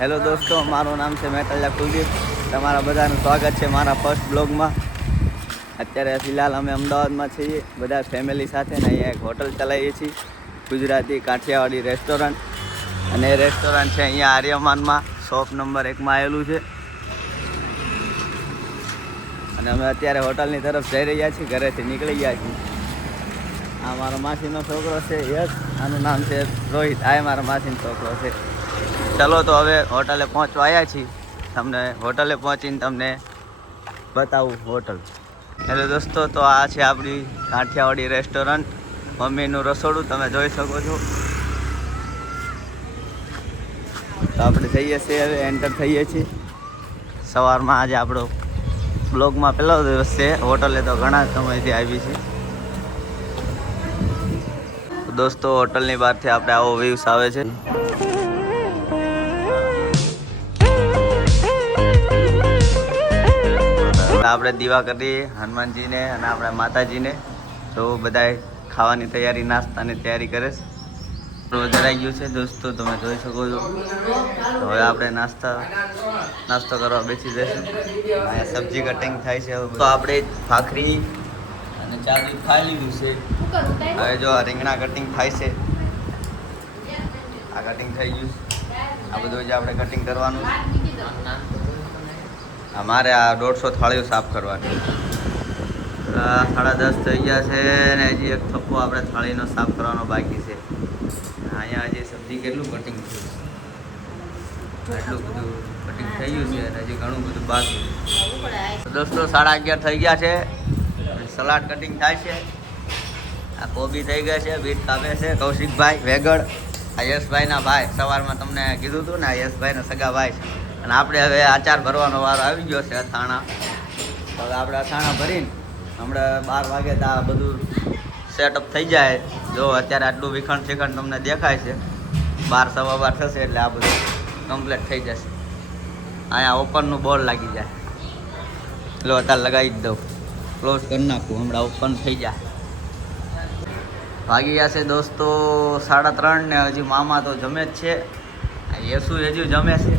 Hello દોસ્તો, મારું નામ છે મેટલિયા કુલદીપ. તમારા બધાનું સ્વાગત છે મારા ફર્સ્ટ બ્લોગમાં. અત્યારે ફિલહાલ અમે અમદાવાદમાં છીએ બધા ફેમિલી સાથે, ને અહીંયા એક હોટલ ચલાવીએ છીએ, ગુજરાતી કાઠિયાવાડી રેસ્ટોરન્ટ. અને એ રેસ્ટોરન્ટ છે અહીંયા આર્યમાનમાં શોપ નંબર 1માં આવેલું છે. અને અમે અત્યારે હોટલની તરફ જઈ રહ્યા છીએ, ઘરેથી નીકળી ગયા છીએ. આ મારો માસીનો છોકરો છે યશ, આનું નામ છે રોહિત. આ મારા માસીનો છોકરો છે. ચલો તો હવે હોટલે પહોંચવા આવ્યા છીએ. તમને હોટલે પહોંચીને તમને બતાવું હોટલ. હેલો દોસ્તો, તો આ છે આપણી કાઠિયાવાડી રેસ્ટોરન્ટ, મમ્મીનું રસોડું તમે જોઈ શકો છો. તો આપણે જઈએ છીએ, હવે એન્ટર થઈએ છીએ. સવારમાં આજે આપણો બ્લોગમાં પહેલો દિવસ છે. હોટલે તો ઘણા સમયથી આવી છે. દોસ્તો, હોટલની બહારથી આપણે આવો વ્યૂઝ આવે છે. આપણે દીવા કરીએ હનુમાનજીને અને આપણા માતાજીને. તો બધાએ ખાવાની તૈયારી, નાસ્તાની તૈયારી કરે છે. જરાઈ ગયું છે દોસ્તો, તમે જોઈ શકો છો. તો હવે આપણે નાસ્તો કરવા બેસી જઈશું. અહીંયા સબ્જી કટિંગ થાય છે. તો આપણે ભાખરી અને ચા દૂધ ખાઈ લીધું છે. હવે જો રીંગણા કટિંગ થાય છે. આ કટિંગ થઈ ગયું. આ બધું જ આપણે કટિંગ કરવાનું. અમારે આ 150 થાળીઓ સાફ કરવાની. 10:30 થઈ ગયા છે ને હજી એક થપ્પો આપણે થાળીનો સાફ કરવાનો બાકી છે. અહીંયા હજી સબ્જી કેટલું કટિંગ થયું, એટલું બધું કટિંગ થઈ ગયું છે અને હજી ઘણું બધું બાકી. દોસ્તો, 11:30 થઈ ગયા છે. સલાડ કટિંગ થાય છે. આ કોબી થઈ ગયા છે, બીટ કાપે છે કૌશિકભાઈ વેગડ. આ યશભાઈના ભાઈ, સવારમાં તમને કીધું હતું ને, આ યશભાઈના સગા ભાઈ છે. અને આપણે હવે આચાર ભરવાનો વારો આવી ગયો છે, અથાણા. તો હવે આપણે અથાણા ભરીને હમણાં 12 વાગે તો આ બધું સેટઅપ થઈ જાય. જો અત્યારે આટલું વિખંડ તમને દેખાય છે. 12 સવા 12 થશે એટલે આ બધું કમ્પ્લીટ થઈ જશે. અહીંયા ઓપનનું બોર્ડ લાગી જાય. લો અત્યારે લગાવી જ દઉં, ક્લોઝ કરી નાખું, હમણાં ઓપન થઈ જાય. વાગી ગયા છે દોસ્તો 3:30 ને હજી મામા તો જમે જ છે. યસુ હજુ જમે છે.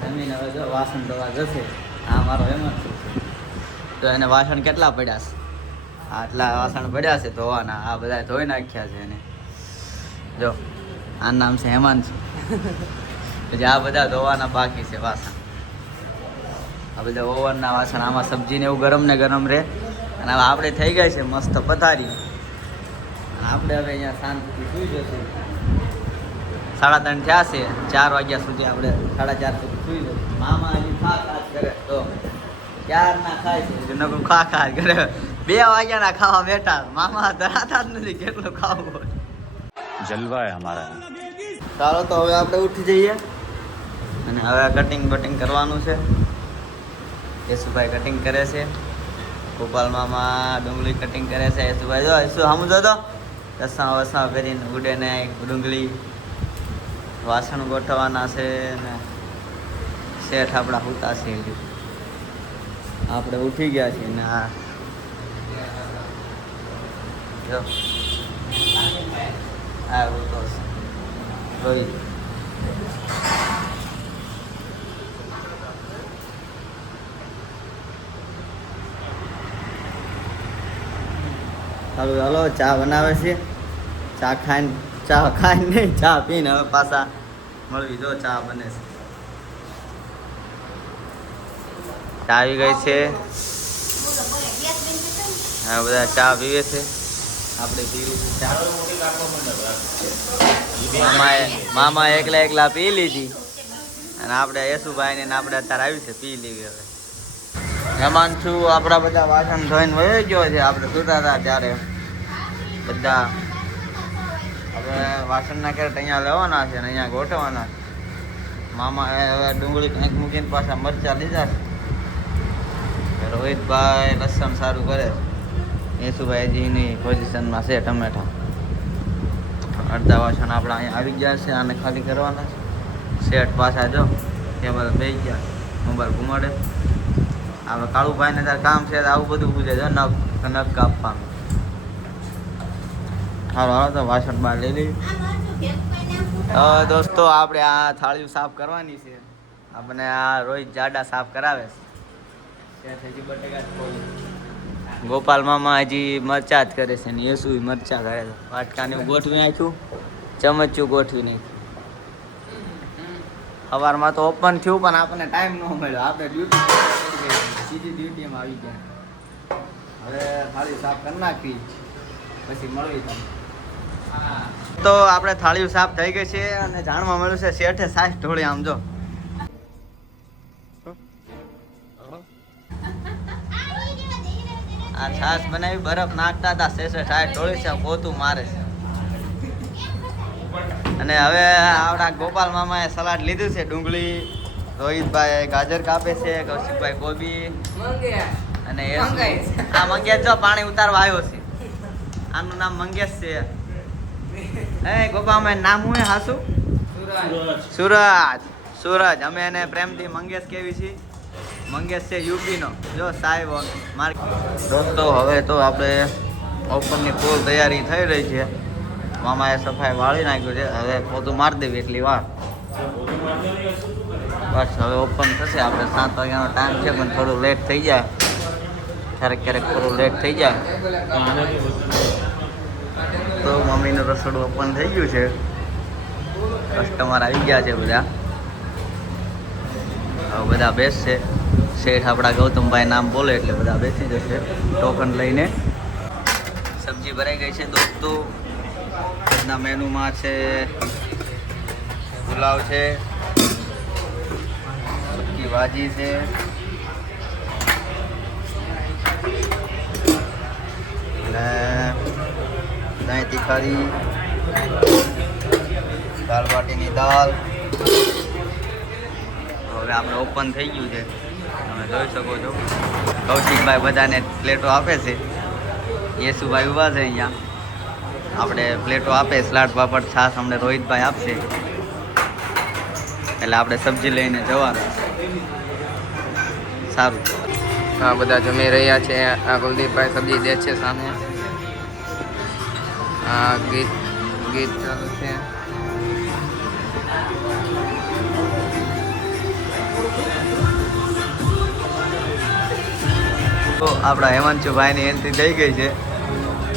જમીને હવે જો વાસણ ધોવા જશે. આ મારો હેમાંશુ છે. તો એને વાસણ કેટલા પડ્યા છે? આટલા વાસણ પડ્યા છે ધોવાના. આ બધા ધોઈ નાખ્યા છે એને. જો આ નામ છે હેમાંશુ. પછી આ બધા ધોવાના બાકી છે વાસણ. આ બધા ઓવનના વાસણ. આમાં સબ્જીને એવું ગરમ ને ગરમ રહે. અને હવે આપણે થઈ ગઈ છે મસ્ત પથારી. અને આપણે હવે અહીંયા શાંતિથી સૂઈ જશું. 3:30 થયા છે. 4 વાગ્યા સુધી આપણે 4:30 સુધી સુઈ જશું. મામા હજી ખા કરે તો ક્યારના ખાય છે, નકરું ખા કરે. 2 વાગ્યાના ખાવા બેઠા. મામા ધરાતા જ નથી કેટલું ખાવું હોય. જલવા હે હમારા. ચાલો તો હવે આપણે ઉઠી જઈએ અને હવે કટિંગ બટિંગ કરવાનું છે. યશુભાઈ કટિંગ કરે છે. ગોપાલ મામા ડુંગળી કટિંગ કરે છે. યશુભાઈ જો યશુ સમજો તો રસા પહેરીને ઉડે ને ડુંગળી. વાસણ ગોઠવવાના છે ને શેઠ આપણા હોતા છે. આપણે ઉઠી ગયા છીએ ને આ જો આ ઉઠો છે રોહિત. સારું ચાલો, ચા બનાવે છે. ચા ખાઈને નહીં, ચા પીને હવે પાછા મળવી. જો ચા બને છે. ચા આવી ગઈ છે. હા, બધા ચા પીવે છે. આપણે પી લીધી ચા. મામા એકલા પી લીધી. અને આપણે યશુભાઈ ને આપણે અત્યારે આવી છે પી લેવી. હવે હેમાંશુ આપણા બધા વાસણ ધોઈને વયો ગયો છે. આપણે સુતા હતા ત્યારે બધા હવે વાસણના કેરેટ અહીંયા લેવાના છે ને અહીંયા ગોઠવવાના છે. મામા હવે ડુંગળી કંઈક મૂકીને પાછા મરચાં લીધા છે. રોહિતભાઈ લસણ સારું કરે છે. યશુભાઈ હજીની પોઝિશનમાં છે ટમેટા. અડધા વાસણ આપણા અહીંયા આવી ગયા છે. આને ખાલી કરવાના છે. શેઠ પાછા જો ટેબલ બેસી ગયા, મોબાઈલ ઘુમાડે. હવે કાળુભાઈને તાર કામ છે આવું બધું પૂછે છે. નખ કાપવાનું. હાલો તો વાસણ બહાર લઈ લઈ. દોસ્તો આપણે આ થાળીઓ સાફ કરવાની છે. આપણે આ રોહિત જાડા સાફ કરાવે છે. ગોપાલ મામા હજી મરચા જ કરે છે ને યેસુ મરચા કરે છે. વાટકાને ગોઠવી નાખ્યું, ચમચું ગોઠવી નાખ્યું. સવારમાં તો ઓપન થયું પણ આપણને ટાઈમ ન મળ્યો. આપણે ડ્યુટી સીધી ડ્યુટીમાં આવી ગયા. હવે થાળી સાફ કરી નાખી પછી મળવી તમને. તો આપણે થાળીઓ સાફ થઈ ગઈ છે અને જાણવા મળ્યું છે શેઠે સાસ ઢોળી. આમ જો આ છાસ બનાવી બરફ નાખતા હતા, શેષે સાસ ઢોળી છે, પોતું મારે છે. અને હવે આપણા ગોપાલ મામાએ સલાડ લીધું છે. ડુંગળી, રોહિતભાઈ ગાજર કાપે છે, કૌશિકભાઈ કોબી અને આ મંગેશ જો પાણી ઉતારવા આવ્યો છે. આનું નામ મંગેશ છે. હે ગોપા અમે નામ હું હાસુ સુરજ. સુરજ અમે એને પ્રેમથી મંગેશ કેવી છીએ. મંગેશ છે યુપી નો. જો સાહેબ દોસ્તો હવે તો આપણે ઓપનની ફૂલ તૈયારી થઈ રહી છે. મામાએ સફાઈ વાળી નાખ્યું છે. હવે પોતું મારી દેવી એટલી વાર બસ. હવે ઓપન થશે. આપણે 7 વાગ્યાનો ટાઈમ છે પણ થોડું લેટ થઈ જાય. ક્યારેક થોડું લેટ થઈ જાય. તો મમ્મીનું રસોડું ઓપન થઈ ગયું છે. કસ્ટમર આવી ગયા છે બધા. હવે બધા બેસશે. શેઠ આપણા ગૌતમભાઈ નામ બોલે એટલે બધા બેસી જશે ટોકન લઈને. સબ્જી ભરાઈ ગઈ છે દોસ્તો. આજના મેનુમાં છે પુલાવ છે, સૂકી ભાજી છે, અને દહીં તીખારી, દાળ બાટીની દાળ. હવે આપણે ઓપન થઈ ગયું છે, તમે જોઈ શકો છો. કૌશિકભાઈ બધાને પ્લેટો આપે છે. યેસુભાઈ ઊભા છે અહીંયા. આપણે પ્લેટો આપે, સલાડ પાપડ છાશ અમને રોહિતભાઈ આપશે. એટલે આપણે સબ્જી લઈને જવાનું. સારું. હા, બધા જમી રહ્યા છે. આ કુલદીપભાઈ સબ્જી દે છે સામે. આ ગીત ચાલુ છે. તો આપણા હેમાંશુભાઈની એન્ટ્રી થઈ ગઈ છે.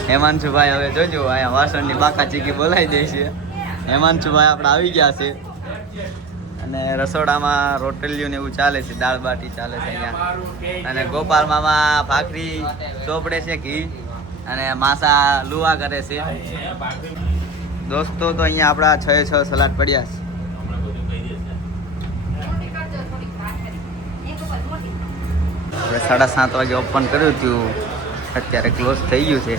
હેમાંશુભાઈ હવે જોજો અહીંયા વાસણની બાકા ચીકી બોલાવી દે છે. હેમાંશુભાઈ આપણા આવી ગયા છે અને રસોડામાં રોટલીયું ને એવું ચાલે છે. દાળ બાટી ચાલે છે અહીંયા. અને ગોપાલ મામા ભાખરી ચોપડે છે ઘી અને માસા લુવા કરે છે. દોસ્તો તો અહીંયા આપણા 6 સલાડ પડ્યા છે. આપણે 7:30 વાગે ઓપન કર્યું હતું. અત્યારે ક્લોઝ થઈ ગયું છે.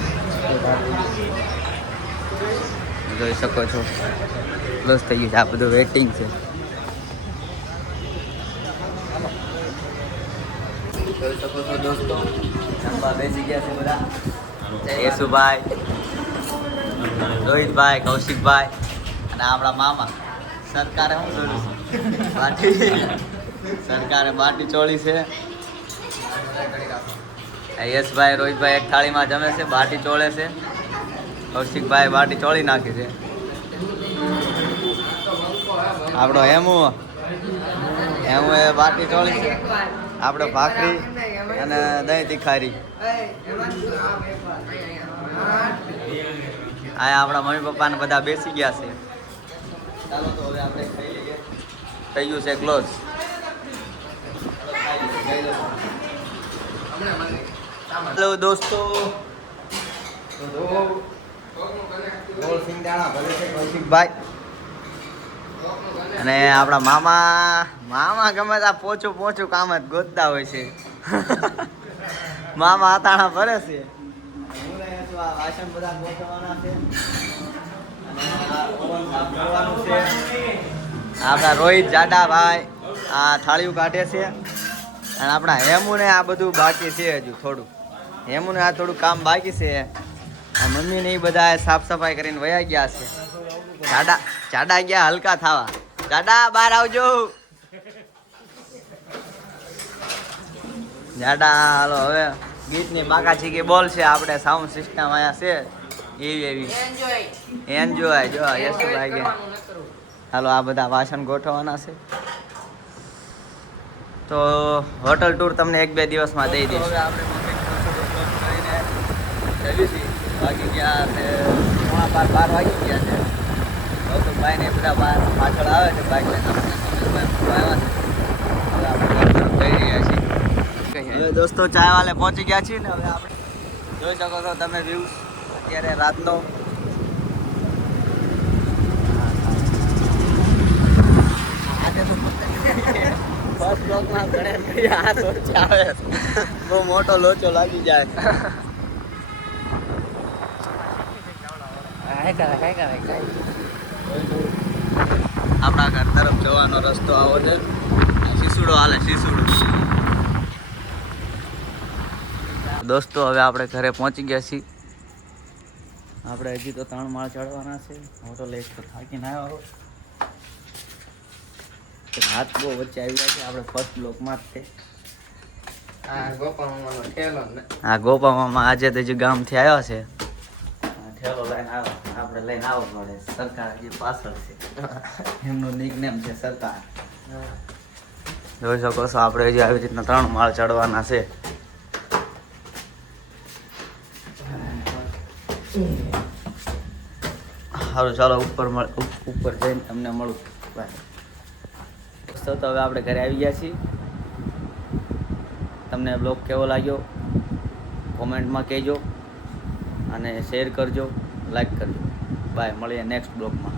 જોઈ શકો છો ક્લોઝ થઈ ગયું છે. આ બધું વેઇટિંગ છે. જોઈ શકો છો દોસ્તો જમવા બેસી ગયા છે બધા. યેસુભાઈ, રોહિતભાઈ, કૌશિકભાઈ અને આપણા મામા. સરકારે શું કર્યું છે? બાટી સરકારે બાટી ચોળી છે. યશભાઈ, રોહિતભાઈ એક થાળીમાં જમે છે, બાટી ચોળે છે. કૌશિકભાઈ બાટી ચોળી નાખી છે. આપણો હેમુ એ બાટી ચોળી છે. આપણે ભાખરી અને દહીં તીખારી. આ આપણા મમ્મી પપ્પાને બધા બેસી ગયા છે. ચાલો તો હવે આપણે ખાઈ લઈએ. થઈ ગયું છે ક્લોઝ. હેલો દોસ્તો. કૌશિકભાઈ અને આપણા મામા ગમે ત્યાં પોચું કામ જ ગોતતા હોય છે. મામા આતાણા ભરે છે. હું અહીંયા છું. આ વાસણ બધા ગોતવાના છે અને આ ઓવન સાફ કરવાનું છે. આપણા રોહિત જાડાભાઈ આ થાળીઓ કાઢે છે અને આપણા હેમુને આ બધું બાકી છે. હજુ થોડું હેમુને આ થોડું કામ બાકી છે. આ મમ્મીને એ બધા સાફ સફાઈ કરીને વયા ગયા છે. જાડા ગયા હલકા થવા. જાડા બહાર આવજો. જાડા હાલો હવે ગીતની બાકા ચીકી બોલ છે. આપણે સાઉન્ડ સિસ્ટમ અહીંયા છે એવી એન્જોય જો યશુભાઈ કે હાલો આ બધા વાસણ ગોઠવવાના છે તો હોટલ ટૂર તમને 1-2 દિવસમાં દઈ દઈશ. હવે આપણે વાગી ગયા છે 11:30 વાગી ગયા છે. ગૌતમભાઈ ને બધા પાછળ આવે છે બાઇક લઈને. હવે દોસ્તો ચાય વાલે પહોંચી ગયા છીએ ને. હવે આપણે જોઈ શકો છો તમે વ્યૂ અત્યારે રાતનો. ફર્સ્ટ બ્લોકમાં ઘણે હાથ ઓછા આવે, બહુ મોટો લોચો લાગી જાય. આપણા ઘર તરફ જવાનો રસ્તો આવો છે. શીસુડો હાલે શીસુડો. દોસ્તો હવે આપણે ઘરે પહોંચી ગયા છીએ. આપણે હજી તો 3 માળ ચડવાના છે. હોટલ એક તો થાકીને આવ્યો. હાથ બહુ વચ્ચે આવી ગયા છે. આપણે ફર્સ્ટ બ્લોકમાં જ છે. હા ગોપા મામા આજે તો જે ગામથી આવ્યા છે. ઠેલો લઈને આવ્યો, આપણે લઈને આવવો પડે. સરકાર જે પાછળ છે એમનું નિકનેમ છે સરકાર. જોઈ શકો છો આપણે હજી આવી રીતના 3 માળ ચડવાના છે. સારું ચાલો ઉપર જઈને તમને મળું. બાય. તો હવે આપણે ઘરે આવી ગયા છીએ. તમને બ્લોગ કેવો લાગ્યો કોમેન્ટમાં કહેજો અને શેર કરજો, લાઈક કરજો. બાય, મળીએ નેક્સ્ટ બ્લોગમાં.